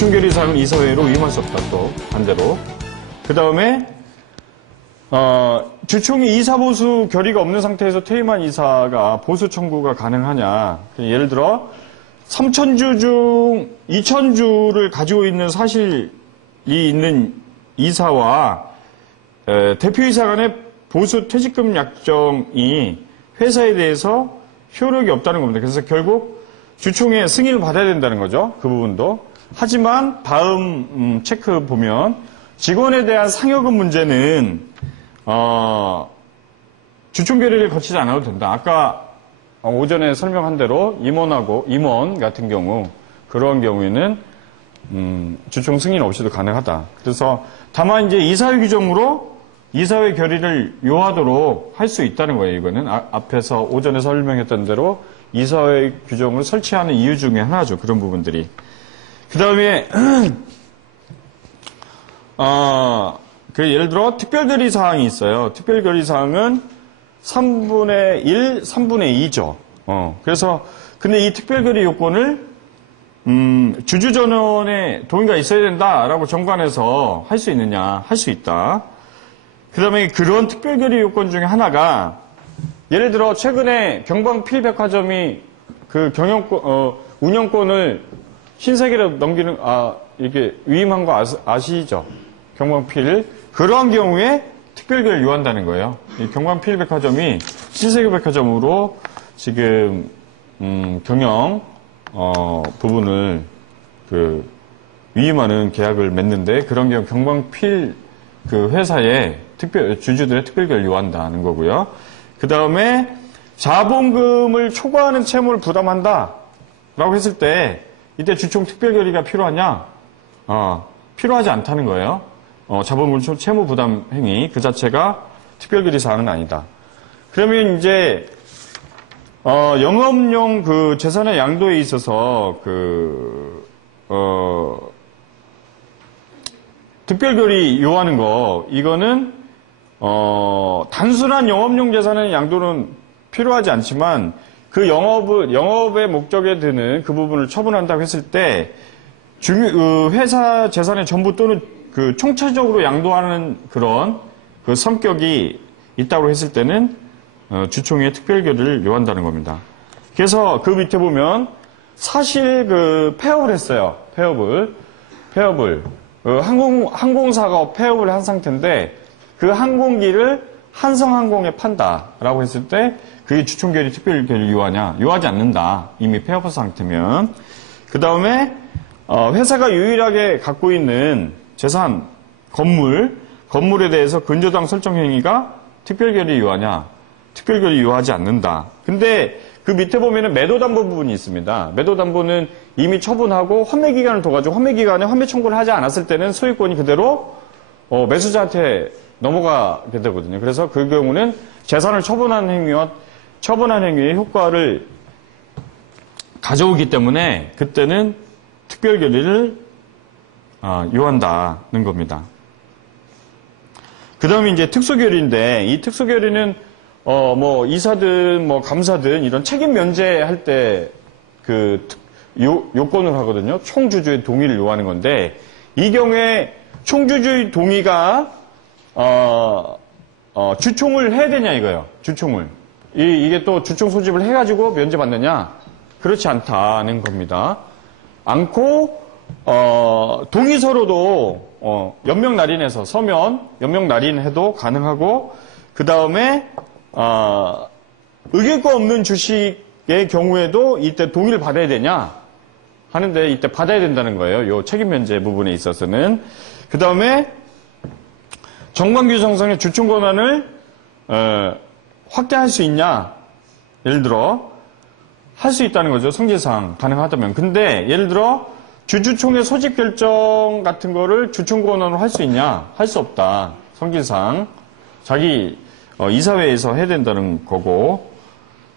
주총 결의사항은 이사회로 위임할 수 없다. 또 반대로. 그 다음에 주총이 이사 보수 결의가 없는 상태에서 퇴임한 이사가 보수 청구가 가능하냐. 예를 들어 3,000주 중 2,000주를 가지고 있는 사실이 있는 이사와 대표이사 간의 보수 퇴직금 약정이 회사에 대해서 효력이 없다는 겁니다. 그래서 결국 주총의 승인을 받아야 된다는 거죠. 그 부분도. 하지만 다음 체크 보면 직원에 대한 상여금 문제는 주총 결의를 거치지 않아도 된다. 아까 오전에 설명한 대로 임원 같은 경우 그런 경우에는 주총 승인 없이도 가능하다. 그래서 다만 이제 이사회 규정으로 이사회 결의를 요하도록 할 수 있다는 거예요. 이거는 앞에서 오전에 설명했던 대로 이사회 규정을 설치하는 이유 중에 하나죠. 그런 부분들이. 그 다음에 예를 들어 특별결의 사항이 있어요. 특별결의 사항은 3분의 1, 3분의 2죠. 그래서 근데 이 특별결의 요건을 주주전원의 동의가 있어야 된다라고 정관해서 할 수 있느냐? 할 수 있다. 그 다음에 그런 특별결의 요건 중에 하나가 예를 들어 최근에 경방필백화점이 그 운영권을 신세계로 넘기는 이게 위임한 거 아시죠? 경방필. 그러한 경우에 특별결의를 요한다는 거예요. 이 경방필백화점이 신세계백화점으로 지금 경영 부분을 위임하는 계약을 맺는데 그런 경우 경방필 그 회사에 주주들의 특별결의를 요한다는 거고요. 그 다음에 자본금을 초과하는 채무를 부담한다 라고 했을 때 이때 주총 특별결의가 필요하냐? 필요하지 않다는 거예요. 자본금 채무 부담 행위 그 자체가 특별결의 사항은 아니다. 그러면 이제 영업용 그 재산의 양도에 있어서 특별결의 요하는 거 이거는 단순한 영업용 재산의 양도는 필요하지 않지만 그 영업의 목적에 드는 그 부분을 처분한다고 했을 때 회사 재산의 전부 또는 그 총체적으로 양도하는 그런 그 성격이 있다고 했을 때는 주총의 특별결의를 요한다는 겁니다. 그래서 그 밑에 보면 사실 폐업을 했어요. 폐업을 항공사가 폐업을 한 상태인데 그 항공기를 한성항공에 판다라고 했을 때 그게 주총결의 특별결의를 요하냐? 요하지 않는다. 이미 폐업한 상태면. 그 다음에 회사가 유일하게 갖고 있는 재산, 건물에 대해서 근저당 설정 행위가 특별결의 요하냐? 특별결의 요하지 않는다. 근데 그 밑에 보면은 매도담보 부분이 있습니다. 매도담보는 이미 처분하고 환매기간을 둬가지고 환매기간에 환매 청구를 하지 않았을 때는 소유권이 그대로 매수자한테 넘어가게 되거든요. 그래서 그 경우는 재산을 처분한 행위의 효과를 가져오기 때문에 그때는 특별결의를 요한다는 겁니다. 그 다음에 이제 특수결의인데 이 특수결의는 이사든 감사든 이런 책임 면제할 때 요건을 하거든요. 총주주의 동의를 요하는 건데 이 경우에 총주주의 동의가 주총을 해야 되냐 이거예요. 주총을. 이게 또 주총 소집을 해가지고 면제받느냐? 그렇지 않다는 겁니다. 않고 동의서로도 연명 날인해서 서면 연명 날인해도 가능하고 그 다음에 의결권 없는 주식의 경우에도 이때 동의를 받아야 되냐 하는데 이때 받아야 된다는 거예요. 요 책임 면제 부분에 있어서는. 그 다음에 정관규정상의 주총 권한을 확대할 수 있냐? 예를 들어 할 수 있다는 거죠. 성질상 가능하다면. 근데 예를 들어 주주총회 소집 결정 같은 거를 주총 권한으로 할 수 있냐? 할 수 없다. 성질상 자기 이사회에서 해야 된다는 거고.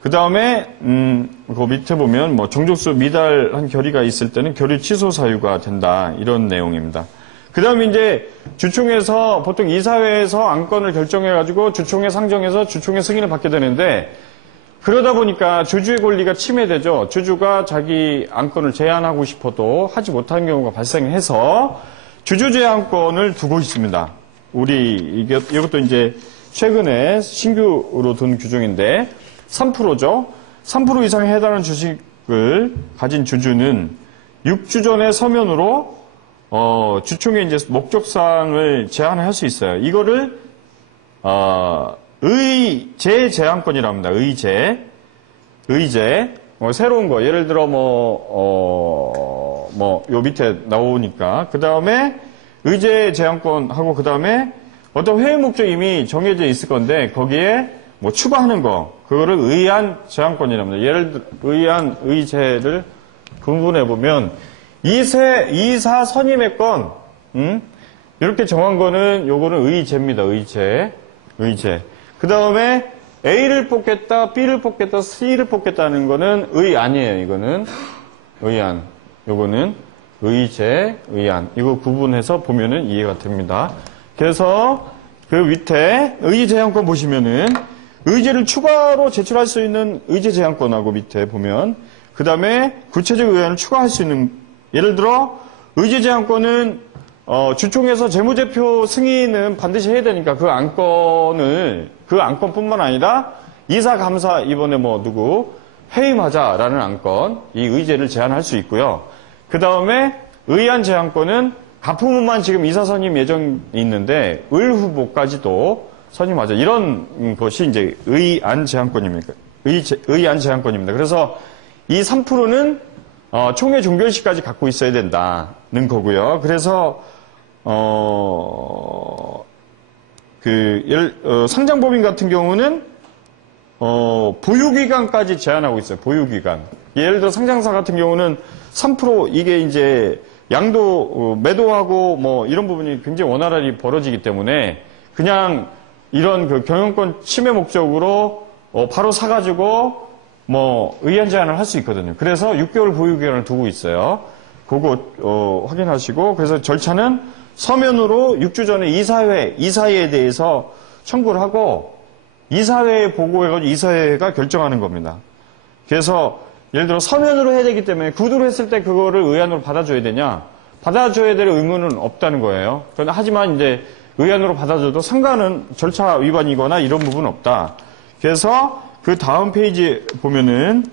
그 다음에 그 밑에 보면 정족수 미달한 결의가 있을 때는 결의 취소 사유가 된다. 이런 내용입니다. 그 다음에 이제 주총에서 보통 이사회에서 안건을 결정해가지고 주총에 상정해서 주총의 승인을 받게 되는데 그러다 보니까 주주의 권리가 침해되죠. 주주가 자기 안건을 제한하고 싶어도 하지 못하는 경우가 발생해서 주주 제한권을 두고 있습니다. 이것도 이제 최근에 신규로 둔 규정인데 3%죠. 3% 이상에 해당하는 주식을 가진 주주는 6주 전에 서면으로 주총의 이제 목적사항을 제한할 수 있어요. 이거를 의제 제한권이라고 합니다. 의제. 새로운 거. 예를 들어, 요 밑에 나오니까. 그 다음에 의제 제한권 하고, 그 다음에 어떤 회의 목적이 이미 정해져 있을 건데, 거기에 추가하는 거. 그거를 의안 제한권이라고 합니다. 예를 들어, 의안, 의제를 분분해보면, 이사 선임의 건, 이렇게 정한 거는, 요거는 의제입니다. 의제. 그 다음에 A를 뽑겠다, B를 뽑겠다, C를 뽑겠다는 거는 의안이에요. 이거는 의안. 요거는 의제, 의안. 이거 구분해서 보면은 이해가 됩니다. 그래서 그 밑에 의제 제한권 보시면은 의제를 추가로 제출할 수 있는 의제 제한권하고 밑에 보면 그 다음에 구체적 의안을 추가할 수 있는 예를 들어 의제 제한권은 주총에서 재무제표 승인은 반드시 해야 되니까 그 안건뿐만 아니라 이사, 감사, 이번에 누구, 해임하자라는 안건, 이 의제를 제한할 수 있고요. 그 다음에 의안 제한권은 가품만 지금 이사 선임 예정이 있는데, 을 후보까지도 선임하자. 이런 것이 이제 의안 제한권입니다. 의안 제한권입니다. 그래서 이 3%는 총회 종결 시까지 갖고 있어야 된다는 거고요. 그래서 상장법인 같은 경우는 보유기간까지 제한하고 있어요. 보유기간. 예를 들어 상장사 같은 경우는 3% 이게 이제 양도 매도하고 이런 부분이 굉장히 원활하게 벌어지기 때문에 그냥 이런 그 경영권 침해 목적으로 바로 사가지고 의안 제한을 할 수 있거든요. 그래서 6개월 보유기간을 두고 있어요. 그거 확인하시고 그래서 절차는 서면으로 6주 전에 이사회에 대해서 청구를 하고 이사회에 보고해가지고 이사회가 결정하는 겁니다. 그래서 예를 들어 서면으로 해야 되기 때문에 구두로 했을 때 그거를 의안으로 받아줘야 되냐? 받아줘야 될 의무는 없다는 거예요. 하지만 이제 의안으로 받아줘도 상관은 절차 위반이거나 이런 부분은 없다. 그래서 그 다음 페이지 보면은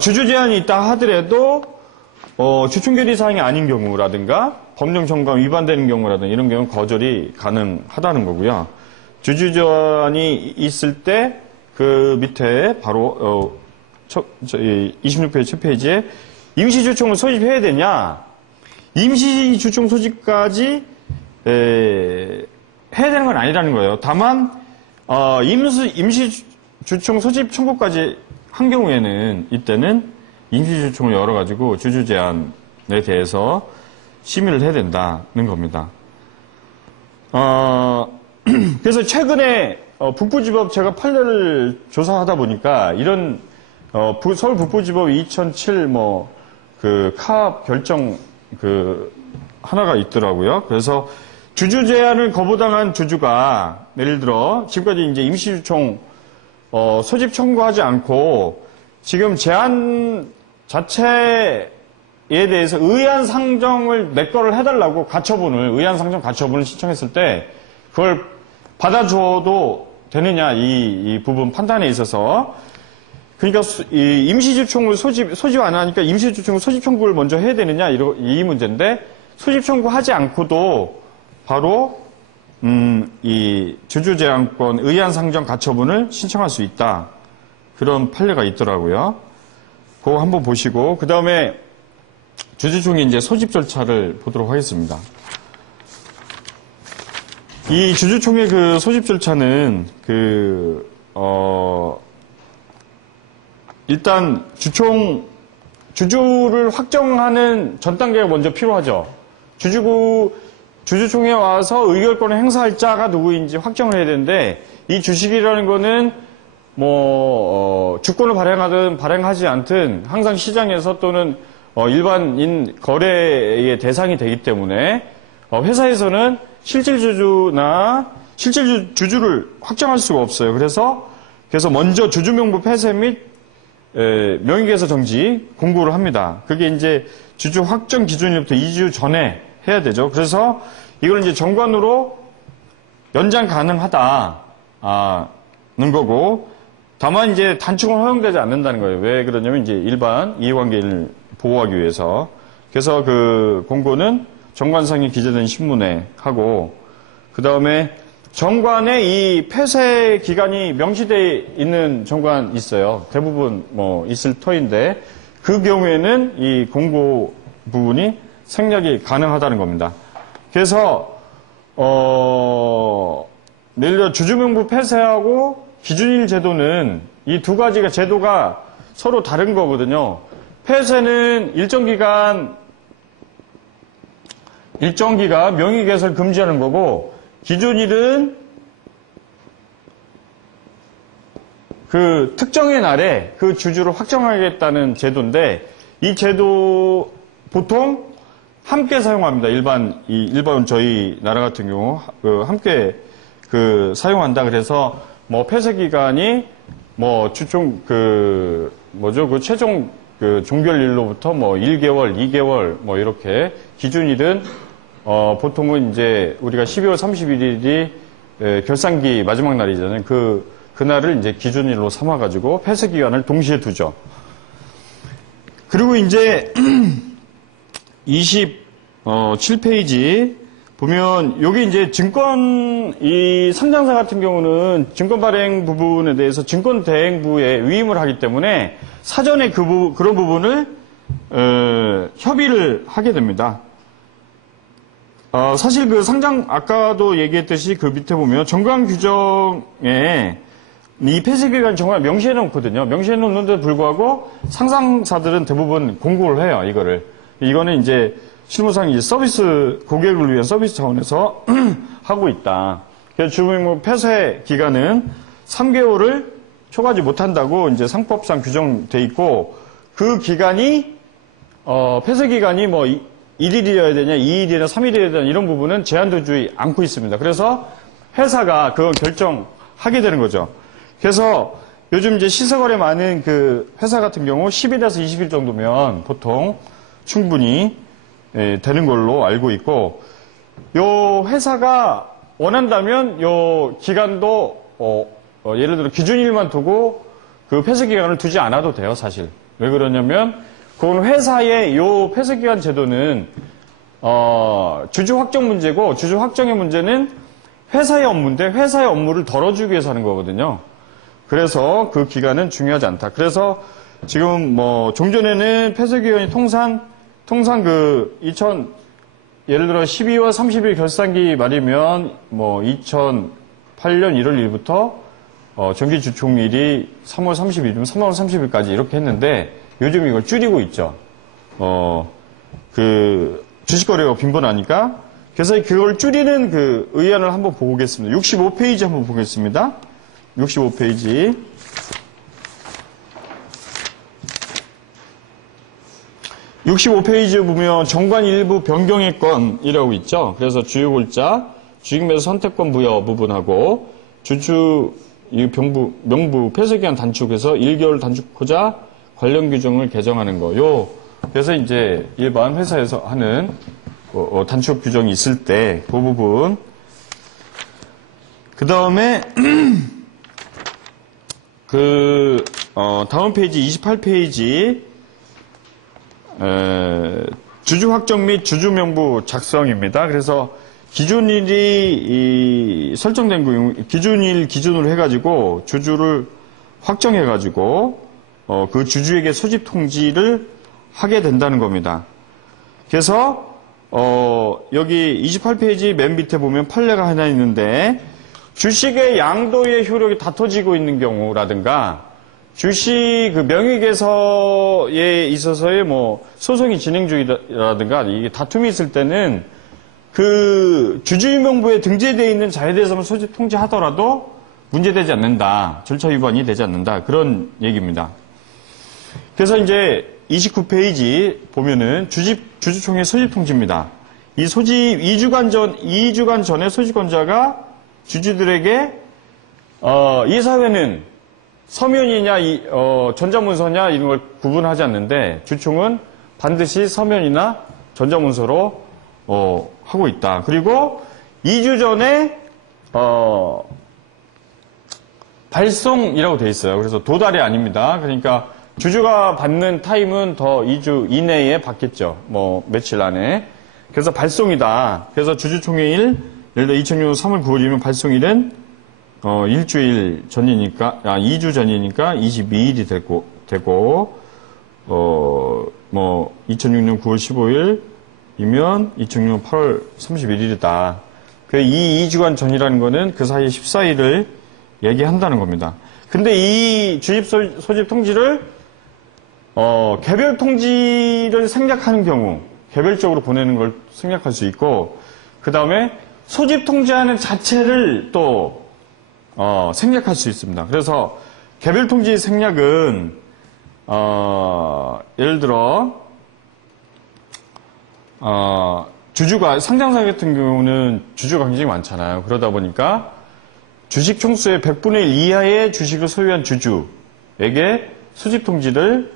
주주 제한이 있다 하더라도 주총결의 사항이 아닌 경우라든가 법령 정관 위반되는 경우라든가 이런 경우는 거절이 가능하다는 거고요. 주주 제한이 있을 때 그 밑에 바로 26페이지 첫 페이지에 임시주총을 소집해야 되냐? 임시주총 소집까지 해야 되는 건 아니라는 거예요. 다만 임시주총 소집 청구까지 한 경우에는 이때는 임시주총을 열어가지고 주주 제한에 대해서 심의를 해야 된다는 겁니다. 그래서 최근에 북부지법 제가 판례를 조사하다 보니까 이런 서울 북부지법 2007 카합 결정 하나가 있더라고요. 그래서 주주 제한을 거부당한 주주가 예를 들어 지금까지 이제 임시주총 소집 청구하지 않고 지금 제한 자체에 대해서 의안 상정을 내 거를 해달라고 의안 상정 가처분을 신청했을 때 그걸 받아줘도 되느냐 이 부분 판단에 있어서 그러니까 이 임시주총을 소집 안 하니까 임시주총을 소집 청구를 먼저 해야 되느냐 이 문제인데 소집 청구하지 않고도 바로 이 주주 제한권 의안 상정 가처분을 신청할 수 있다. 그런 판례가 있더라고요. 그거 한번 보시고 그 다음에 주주총회 이제 소집 절차를 보도록 하겠습니다. 이 주주총회 그 소집 절차는 일단 주주를 확정하는 전 단계가 먼저 필요하죠. 주주총회에 와서 의결권을 행사할 자가 누구인지 확정을 해야 되는데 이 주식이라는 거는 주권을 발행하든 발행하지 않든 항상 시장에서 또는 일반인 거래의 대상이 되기 때문에 회사에서는 실질 주주를 확정할 수가 없어요. 그래서 그래서 먼저 주주명부 폐쇄 및 명의개서 정지 공고를 합니다. 그게 이제 주주 확정 기준일부터 2주 전에 해야 되죠. 그래서 이걸 이제 정관으로 연장 가능하다는 거고, 다만 이제 단축은 허용되지 않는다는 거예요. 왜 그러냐면 이제 일반 이해관계인을 보호하기 위해서. 그래서 그 공고는 정관상에 기재된 신문에 하고, 그 다음에 정관에 이 폐쇄 기간이 명시되어 있는 정관 있어요. 대부분 뭐 있을 터인데, 그 경우에는 이 공고 부분이 생략이 가능하다는 겁니다. 그래서 예를 들어 주주명부 폐쇄하고 기준일 제도는 이 두 가지가 제도가 서로 다른 거거든요. 폐쇄는 일정 기간 명의개설을 금지하는 거고, 기준일은 그 특정의 날에 그 주주를 확정하겠다는 제도인데, 이 제도 보통 함께 사용합니다. 일반 저희 나라 같은 경우 함께 사용한다. 그래서 뭐 폐쇄 기간이 뭐 최종 최종 종결일로부터 뭐 1개월, 2개월 뭐 이렇게, 기준일은 보통은 이제 우리가 12월 31일이 결산기 마지막 날이잖아요. 그날을 이제 기준일로 삼아가지고 폐쇄 기간을 동시에 두죠. 그리고 이제 27페이지 보면 여기 이제 이 상장사 같은 경우는 증권 발행 부분에 대해서 증권대행부에 위임을 하기 때문에 사전에 그런 부분을 협의를 하게 됩니다. 사실 그 아까도 얘기했듯이 그 밑에 보면 정관 규정에 이 폐쇄 기간 정말 명시해 놓거든요. 명시해 놓는데도 불구하고 상장사들은 대부분 공고를 해요, 이거는 이제 실무상 이제 고객을 위한 서비스 차원에서 하고 있다. 그래서 주주명부 폐쇄 기간은 3개월을 초과하지 못한다고 이제 상법상 규정돼 있고, 그 기간이, 폐쇄 기간이 뭐 1일이어야 되냐, 2일이나 3일이어야 되냐, 이런 부분은 제한되지 않고 있습니다. 그래서 회사가 그걸 결정하게 되는 거죠. 그래서 요즘 이제 시세거래 많은 그 회사 같은 경우 10일에서 20일 정도면 보통 충분히 되는 걸로 알고 있고, 요 회사가 원한다면 요 기간도 예를 들어 기준일만 두고 그 폐쇄 기간을 두지 않아도 돼요, 사실. 왜 그러냐면 그건 회사의 요 폐쇄 기간 제도는 주주 확정 문제고, 주주 확정의 문제는 회사의 업무인데 회사의 업무를 덜어주기 위해서 하는 거거든요. 그래서 그 기간은 중요하지 않다. 그래서 지금 뭐 종전에는 폐쇄 기간이 통상 예를 들어 12월 30일 결산기 말이면 뭐 2008년 1월 1일부터 정기 주총일이 3월 30일이면 3월 30일까지 이렇게 했는데, 요즘 이걸 줄이고 있죠. 주식거래가 빈번하니까. 그래서 그걸 줄이는 그 의안을 한번 보겠습니다. 65페이지 한번 보겠습니다. 65페이지. 보면 정관 일부 변경의 건이라고 있죠. 그래서 주요 골자, 주식매수 선택권 부여 부분하고, 주주 명부 폐쇄기간 단축해서 1개월 단축하자 관련 규정을 개정하는 거. 그래서 이제 일반 회사에서 하는 단축 규정이 있을 때 그 부분. 그 다음에 다음 페이지 28페이지 주주 확정 및 주주 명부 작성입니다. 그래서 기준일이 설정된 거, 기준일 기준으로 해가지고 주주를 확정해가지고 그 주주에게 소집 통지를 하게 된다는 겁니다. 그래서 여기 28페이지 맨 밑에 보면 판례가 하나 있는데, 주식의 양도의 효력이 다퉈지고 있는 경우라든가, 주식 그 명의개서에 있어서의 뭐 소송이 진행 중이라든가 이게 다툼이 있을 때는 그 주주명부에 등재되어 있는 자에 대해서만 소집 통지하더라도 문제되지 않는다. 절차 위반이 되지 않는다. 그런 얘기입니다. 그래서 이제 29페이지 보면은 주주총회 소집 통지입니다. 이 소집 2주간 전에 소집권자가 주주들에게 이 사회는 서면이냐, 전자문서냐, 이런 걸 구분하지 않는데, 주총은 반드시 서면이나 전자문서로, 하고 있다. 그리고 2주 전에, 발송이라고 돼 있어요. 그래서 도달이 아닙니다. 그러니까 주주가 받는 타임은 더 2주 이내에 받겠죠. 뭐, 며칠 안에. 그래서 발송이다. 그래서 주주총회일, 예를 들어 2006년 3월 9일이면 발송일은, 일주일 전이니까, 2주 전이니까 22일이 되고, 뭐, 2006년 9월 15일이면 2006년 8월 31일이다. 이 2주간 전이라는 거는 그 사이 14일을 얘기한다는 겁니다. 근데 이 주입 소집 통지를, 개별 통지를 생략하는 경우, 개별적으로 보내는 걸 생략할 수 있고, 그 다음에 소집 통지하는 자체를 또, 생략할 수 있습니다. 그래서 개별 통지 생략은, 예를 들어, 주주가, 상장사 같은 경우는 주주가 굉장히 많잖아요. 그러다 보니까 주식 총수의 100분의 1 이하의 주식을 소유한 주주에게 소집 통지를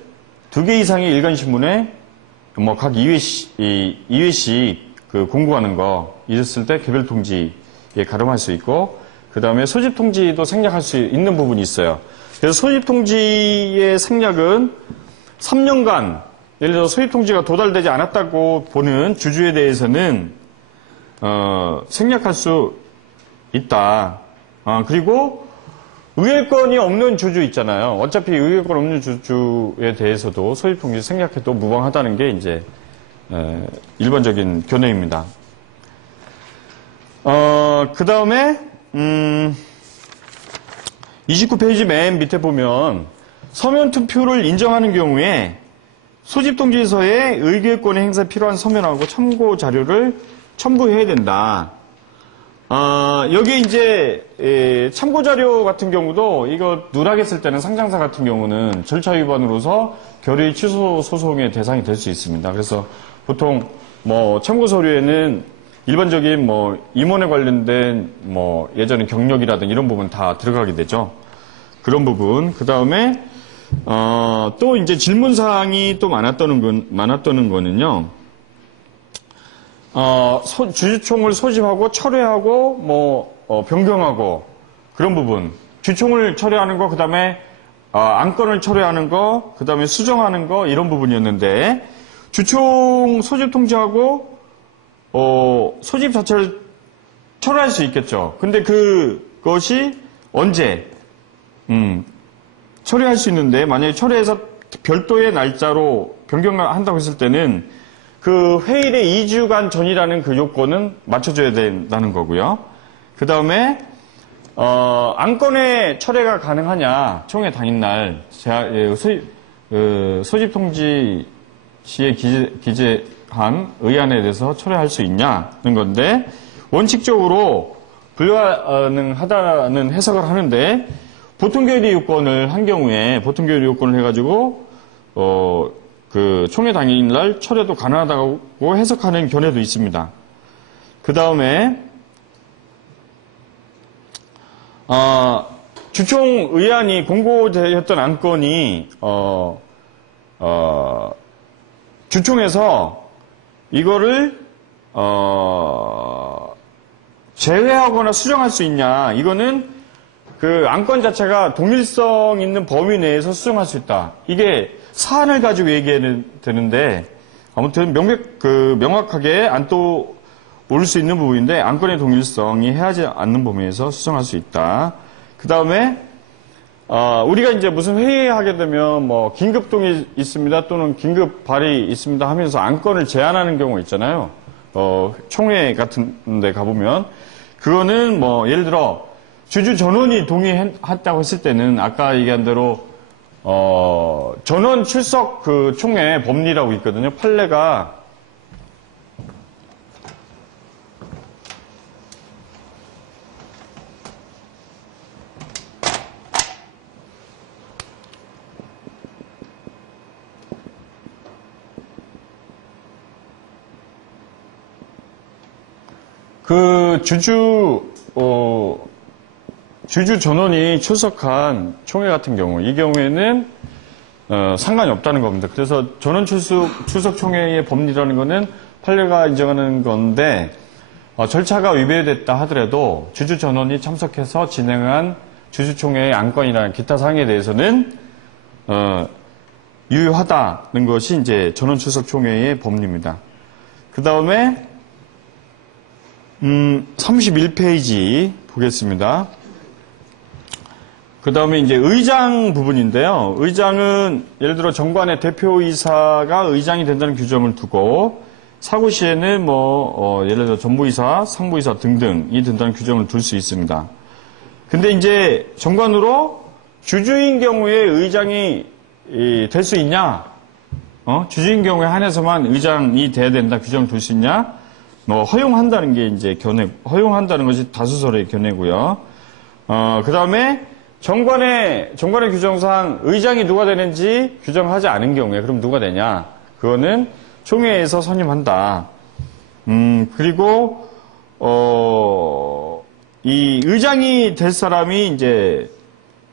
2개 이상의 일간신문에 뭐 각 2회씩 그 공고하는 거 있었을 때 개별 통지에 가름할 수 있고, 그 다음에 소집 통지도 생략할 수 있는 부분이 있어요. 그래서 소집 통지의 생략은 3년간, 예를 들어 소집 통지가 도달되지 않았다고 보는 주주에 대해서는 생략할 수 있다. 그리고 의결권이 없는 주주 있잖아요. 어차피 의결권 없는 주주에 대해서도 소집 통지 생략해도 무방하다는 게 이제 일반적인 견해입니다. 그 다음에 29페이지 맨 밑에 보면 서면 투표를 인정하는 경우에 소집 통지서에 의결권의 행사에 필요한 서면하고 참고 자료를 첨부해야 된다. 여기 이제 참고 자료 같은 경우도 이거 누락했을 때는 상장사 같은 경우는 절차 위반으로서 결의 취소 소송의 대상이 될 수 있습니다. 그래서 보통 뭐 참고 서류에는 일반적인 뭐 임원에 관련된 뭐 예전에 경력이라든 이런 부분 다 들어가게 되죠. 그런 부분. 그 다음에 또 이제 질문 사항이 또 많았던 거는요. 주주총을 소집하고 철회하고 뭐 변경하고 그런 부분. 주총을 철회하는 거, 그다음에 안건을 철회하는 거, 그다음에 수정하는 거 이런 부분이었는데 주총 소집 통지하고 소집 자체를 철회할 수 있겠죠. 근데 그것이 언제 철회할 수 있는데 만약에 철회해서 별도의 날짜로 변경한다고 했을 때는 그 회일의 2주간 전이라는 그 요건은 맞춰줘야 된다는 거고요. 그 다음에 안건의 철회가 가능하냐, 총회 당일날 소집 통지 시에 기재한 의안에 대해서 철회할 수 있냐는 건데 원칙적으로 불가능하다는 해석을 하는데 보통결의 요건을 한 경우에 보통결의 요건을 해가지고 그 총회 당일날 철회도 가능하다고 해석하는 견해도 있습니다. 그 다음에 주총 의안이 공고되었던 안건이 주총에서 이거를 제외하거나 수정할 수 있냐? 이거는 그 안건 자체가 동일성 있는 범위 내에서 수정할 수 있다. 이게 사안을 가지고 얘기해야 되는데 아무튼 명확하게 안 떠올 수 있는 부분인데 안건의 동일성이 해하지 않는 범위에서 수정할 수 있다. 그 다음에 우리가 이제 무슨 회의하게 되면 뭐 긴급동의 있습니다 또는 긴급 발의 있습니다 하면서 안건을 제안하는 경우가 있잖아요. 총회 같은 데 가보면 그거는 뭐 예를 들어 주주 전원이 동의했다고 했을 때는 아까 얘기한 대로 전원 출석 그 총회 법리라고 있거든요. 판례가 그 주주 주주 전원이 출석한 총회 같은 경우, 이 경우에는 상관이 없다는 겁니다. 그래서 전원 출석 총회의 법리라는 것은 판례가 인정하는 건데 절차가 위배됐다 하더라도 주주 전원이 참석해서 진행한 주주총회의 안건이나 기타 사항에 대해서는 유효하다는 것이 이제 전원 출석 총회의 법리입니다. 그 다음에 31페이지 보겠습니다. 그 다음에 이제 의장 부분인데요. 의장은 예를 들어 정관의 대표이사가 의장이 된다는 규정을 두고 사고 시에는 예를 들어 전부이사, 상부이사 등등이 된다는 규정을 둘 수 있습니다. 근데 이제 정관으로 주주인 경우에 의장이 될 수 있냐? 주주인 경우에 한해서만 의장이 돼야 된다 규정을 둘 수 있냐? 허용한다는 게 이제 허용한다는 것이 다수설의 견해고요. 그 다음에 정관의 규정상 의장이 누가 되는지 규정하지 않은 경우에 그럼 누가 되냐? 그거는 총회에서 선임한다. 그리고 이 의장이 될 사람이 이제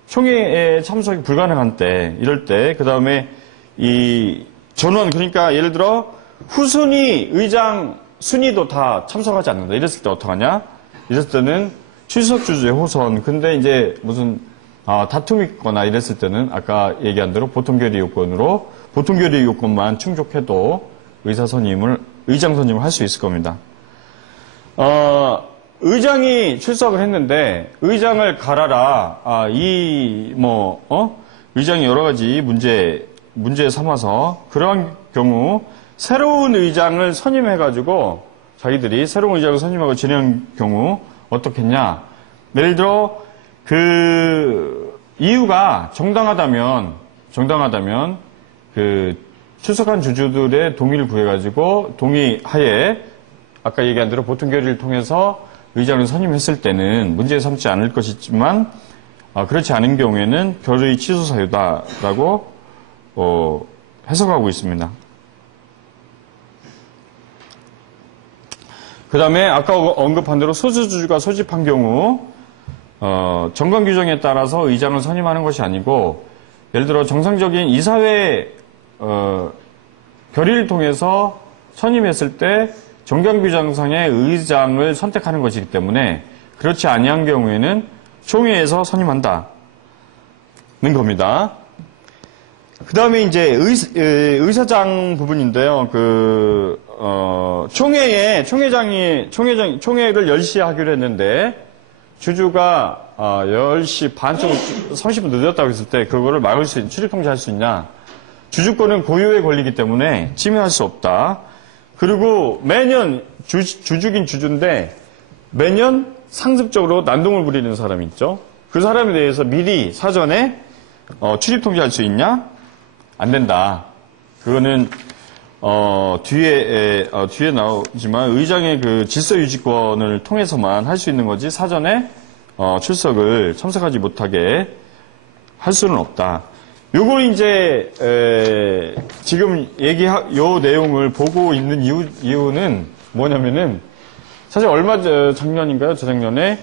총회에 참석이 불가능한 때, 이럴 때, 그 다음에 이 전원, 그러니까 예를 들어 후순위 의장 순위도 다 참석하지 않는다. 이랬을 때 어떡하냐? 이랬을 때는 출석주주의 호선. 근데 이제 무슨 다툼이 있거나 이랬을 때는 아까 얘기한 대로 보통결의 요건으로 보통결의 요건만 충족해도 의장 선임을 할 수 있을 겁니다. 의장이 출석을 했는데 의장을 갈아라. 의장이 여러 가지 문제 삼아서 그러한 경우 새로운 의장을 선임해가지고 자기들이 새로운 의장을 선임하고 진행한 경우 어떻겠냐? 예를 들어 그 이유가 정당하다면 그 출석한 주주들의 동의를 구해가지고 동의하에 아까 얘기한 대로 보통 결의를 통해서 의장을 선임했을 때는 문제 삼지 않을 것이지만 그렇지 않은 경우에는 결의 취소 사유다라고 해석하고 있습니다. 그 다음에 아까 언급한 대로 소수주주가 소집한 경우 정관 규정에 따라서 의장을 선임하는 것이 아니고 예를 들어 정상적인 이사회 결의를 통해서 선임했을 때 정관 규정상의 의장을 선택하는 것이기 때문에 그렇지 아니한 경우에는 총회에서 선임한다는 겁니다. 그 다음에 이제 의사장 부분인데요. 총회를 10시에 하기로 했는데 주주가 10시 반쯤 30분 늦었다고 했을 때 그거를 막을 수 있는 출입 통제할 수 있냐? 주주권은 고유의 권리이기 때문에 침해할 수 없다. 그리고 매년 주주긴 주주인데 매년 상습적으로 난동을 부리는 사람이 있죠. 그 사람에 대해서 미리 사전에 출입 통제할 수 있냐? 안 된다. 그거는 뒤에 나오지만 의장의 그 질서 유지권을 통해서만 할 수 있는 거지 사전에 출석을 참석하지 못하게 할 수는 없다. 요걸 이제 지금 요 내용을 보고 있는 이유는 뭐냐면은 사실 작년인가요? 저작년에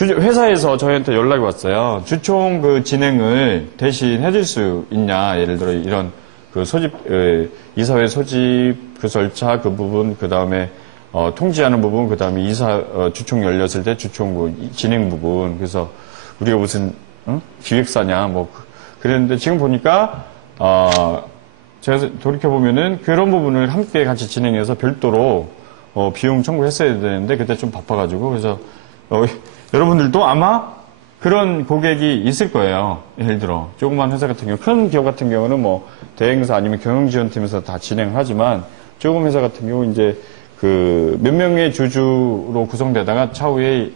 회사에서 저희한테 연락이 왔어요. 주총 그 진행을 대신 해줄 수 있냐? 예를 들어 이런 그 이사회 소집 그 절차 그 부분, 그 다음에 통지하는 부분, 그 다음에 주총 열렸을 때 주총 진행 부분. 그래서 우리가 무슨 기획사냐 그랬는데 지금 보니까 제가 돌이켜 보면은 그런 부분을 함께 같이 진행해서 별도로 비용 청구했어야 되는데 그때 좀 바빠가지고 그래서 여러분들도 아마 그런 고객이 있을 거예요. 예를 들어 조그만 회사 같은 경우, 큰 기업 같은 경우는 대행사 아니면 경영지원팀에서 다 진행하지만 조금 회사 같은 경우 이제 그 몇 명의 주주로 구성되다가 차후에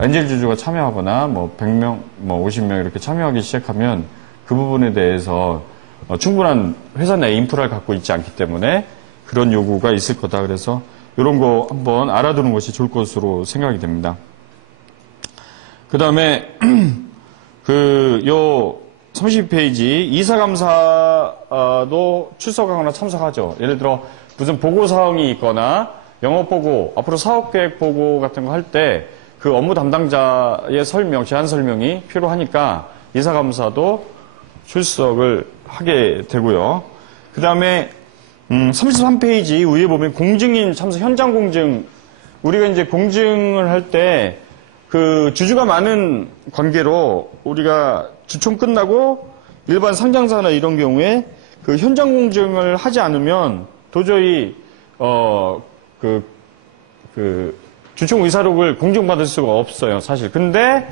엔젤 주주가 참여하거나 100명, 50명 이렇게 참여하기 시작하면 그 부분에 대해서 충분한 회사 내 인프라를 갖고 있지 않기 때문에 그런 요구가 있을 거다. 그래서 이런 거 한번 알아두는 것이 좋을 것으로 생각이 됩니다. 그 다음에 요 30페이지 이사감사도 출석하거나 참석하죠. 예를 들어 무슨 보고사항이 있거나 영업보고, 앞으로 사업계획 보고 같은 거 할 때 그 업무 담당자의 설명, 제안 설명이 필요하니까 이사감사도 출석을 하게 되고요. 그 다음에 33페이지 위에 보면 공증인 참석 현장 공증, 우리가 이제 공증을 할 때 그 주주가 많은 관계로 우리가 주총 끝나고 일반 상장사나 이런 경우에 그 현장 공증을 하지 않으면 도저히 주총 의사록을 공증받을 수가 없어요, 사실. 근데